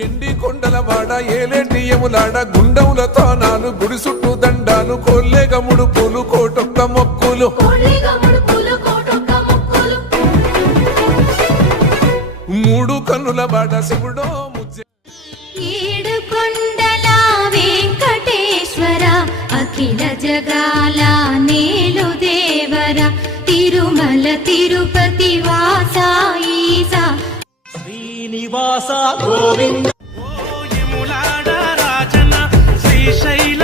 ఎండి కొండల వాడ ఏలేటియములాడ గుండముల తానాలు గుడి చుట్టూ దండాలు కోల్లేగ ముడుపులు కోటొక్క మొక్కులు మూడు కన్నుల వాడ శివుడో ముజ్జె ఏడు కొండల వెంకటేశ్వర అఖిల జగాల నేలు దేవర తిరుమల తిరుపతి వాసా ఈసా శ్రీనివాస గోవింద ఓ యములాడ రాజన శ్రీశైల